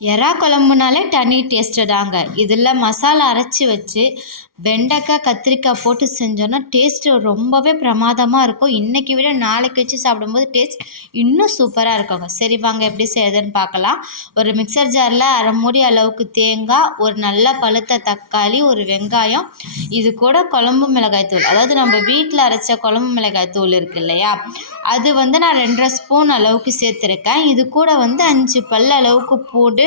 எறா குழம்புனாலே தனி டேஸ்ட்டு தாங்க. இதில் மசாலா அரைச்சி வச்சு வெண்டைக்காய் கத்திரிக்காய் போட்டு செஞ்சோன்னா டேஸ்ட்டு ரொம்பவே பிரமாதமாக இருக்கும். இன்றைக்கி விட நாளைக்கு வச்சு சாப்பிடும்போது டேஸ்ட் இன்னும் சூப்பராக இருக்குங்க. சரி வாங்க எப்படி செய்யுதுன்னு பார்க்கலாம். ஒரு மிக்சர் ஜாரில் அரை மூடி அளவுக்கு தேங்காய் ஒரு நல்ல பழுத்த தக்காளி ஒரு வெங்காயம் இது கூட குழம்பு மிளகாய் தூள். அதாவது நம்ம வீட்டில் அரைச்ச குழம்பு மிளகாய் தூள் இருக்குது இல்லையா? அது வந்து நான் ரெண்டரை ஸ்பூன் அளவுக்கு சேர்த்துருக்கேன். இது கூட வந்து அஞ்சு பல் அளவுக்கு பூண்டு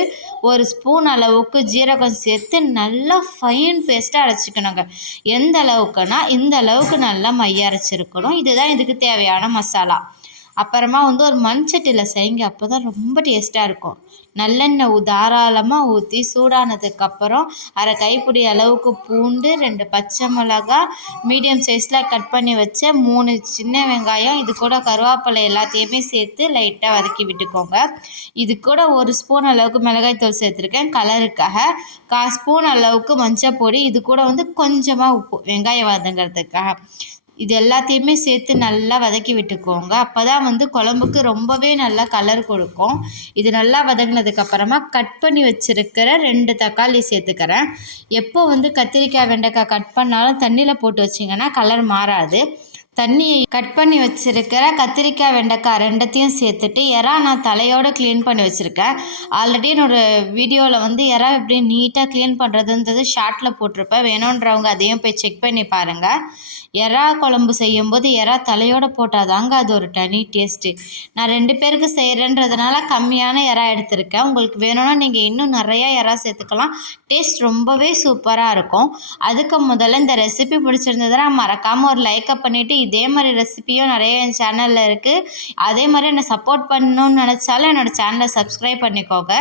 ஒரு ஸ்பூன் அளவுக்கு ஜீரகம் சேர்த்து நல்லா ஃபைன் பேஸ்ட்டாக அரைச்சிக்கணுங்க எந்த அளவுக்குன்னா இந்த அளவுக்கு நல்லா மைய அரைச்சிருக்கணும் இதுதான் இதுக்கு தேவையான மசாலா. அப்புறமா வந்து ஒரு மண்சட்டியில் செய்யுங்க. அப்போ தான் ரொம்ப டேஸ்ட்டாக இருக்கும். நல்லெண்ணெய் தாராளமாக ஊற்றி சூடானதுக்கப்புறம் அரை கைப்பிடி அளவுக்கு பூண்டு ரெண்டு பச்சை மிளகா மீடியம் சைஸில் கட் பண்ணி வச்ச மூணு சின்ன வெங்காயம் இது கூட கருவேப்பிலை எல்லாத்தையுமே சேர்த்து லைட்டாக வதக்கி விட்டுக்கோங்க. இது கூட ஒரு ஸ்பூன் அளவுக்கு மிளகாய்த்தூள் சேர்த்துருக்கேன். கலருக்காக கா ஸ்பூன் அளவுக்கு மஞ்சள் பொடி இது கூட வந்து கொஞ்சமாக உப்பு வெங்காயம் வதங்கிறதுக்காக. இது எல்லாத்தையுமே சேர்த்து நல்லா வதக்கி விட்டுக்கோங்க. அப்போ தான் வந்து குழம்புக்கு ரொம்பவே நல்லா கலர் கொடுக்கும். இது நல்லா வதங்கினதுக்கப்புறமா கட் பண்ணி வச்சுருக்கிற ரெண்டு தக்காளி சேர்த்துக்கிறேன். எப்போ வந்து கத்திரிக்காய் வெண்டைக்காய் கட் பண்ணாலும் தண்ணியில் போட்டு வச்சிங்கன்னா கலர் மாறாது. தண்ணியை கட் பண்ணி வச்சுருக்கிற கத்திரிக்காய் வெண்டைக்காய் ரெண்டத்தையும் சேர்த்துட்டு எறா நான் தலையோடு க்ளீன் பண்ணி வச்சுருக்கேன். ஆல்ரெடி என்னோடய வீடியோவில் வந்து எறா எப்படி நீட்டாக க்ளீன் பண்ணுறதுன்றது ஷார்ட்டில் போட்டிருப்பேன். வேணுன்றவங்க அதையும் போய் செக் பண்ணி பாருங்கள் எறா குழம்பு செய்யும்போது எறா தலையோடு போட்டால் தாங்க அது ஒரு தனி டேஸ்ட்டு நான் ரெண்டு பேருக்கு செய்கிறேன்றதுனால கம்மியான எறா எடுத்திருக்கேன். உங்களுக்கு வேணும்னா நீங்கள் இன்னும் நிறையா எறா சேர்த்துக்கலாம். டேஸ்ட் ரொம்பவே சூப்பராக இருக்கும். அதுக்கு முதல்ல இந்த ரெசிபி பிடிச்சிருந்ததுன்னா மறக்காமல் ஒரு லைக்கை பண்ணிவிட்டு இதே மாதிரி ரெசிபியும் நிறைய என் சேனலில் இருக்குது அதே மாதிரி என்னை சப்போர்ட் பண்ணணும்னு நினச்சாலும் என்னோடய சேனலை சப்ஸ்கிரைப் பண்ணிக்கோங்க.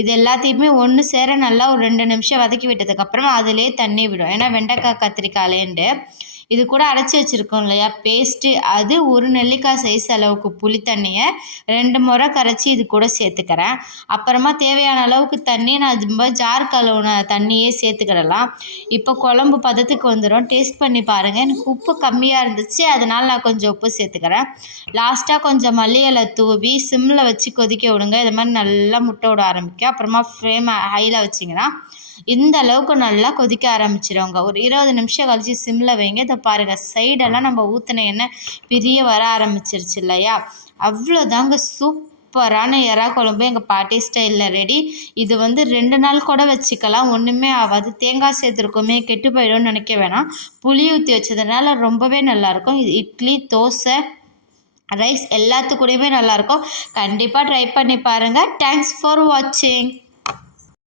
இது எல்லாத்தையுமே ஒன்று சேர நல்லா ஒரு ரெண்டு நிமிஷம் வதக்கி விட்டதுக்கப்புறமா அதிலே தண்ணி விடும். ஏன்னா வெண்டைக்காய் கத்திரிக்காயிலேண்டு இது கூட அரைச்சி வச்சுருக்கோம் இல்லையா? பேஸ்ட்டு அது ஒரு நெல்லிக்காய் சைஸ் அளவுக்கு புளி தண்ணியை ரெண்டு முறை கரைச்சி இது கூட சேர்த்துக்கிறேன். அப்புறமா தேவையான அளவுக்கு தண்ணி நான் ரொம்ப ஜார் கழுவுன தண்ணியே சேர்த்துக்கிடலாம். இப்போ குழம்பு பதத்துக்கு வந்துடும் டேஸ்ட் பண்ணி பாருங்கள் எனக்கு உப்பு கம்மியாக இருந்துச்சு. அதனால் நான் கொஞ்சம் உப்பு சேர்த்துக்கிறேன். லாஸ்ட்டாக கொஞ்சம் மல்லி இலை தூவி சிம்மில் வச்சு கொதிக்க விடுங்க. இது மாதிரி நல்லா முட்டை விட ஆரம்பிக்கும். அப்புறமா ஃப்ளேம் ஹையில் வச்சிங்கன்னா இந்த அளவுக்கு நல்லா கொதிக்க ஆரம்பிச்சிடுவாங்க ஒரு இருபது நிமிஷம் கழித்து சிம்மில் வைங்க. இதை பாருங்கள் சைடெல்லாம் நம்ம ஊற்றின எண்ணெய் பிரிய வர ஆரம்பிச்சிருச்சு இல்லையா? அவ்வளோதாங்க சூப்பரான எறா குழம்பு. எங்கள் பாட்டி ஸ்டைலில் ரெடி இது வந்து ரெண்டு நாள் கூட வச்சுக்கலாம். ஒன்றுமே ஆகாது. தேங்காய் சேர்த்துருக்கோமே. கெட்டு போயிடும்னு நினைக்க வேணாம். புளி ஊற்றி வச்சதுனால ரொம்பவே நல்லாயிருக்கும் இது இட்லி தோசை ரைஸ் எல்லாத்துக்கூடயுமே நல்லாயிருக்கும் கண்டிப்பாக ட்ரை பண்ணி பாருங்கள் தேங்க்ஸ் ஃபார் வாட்சிங்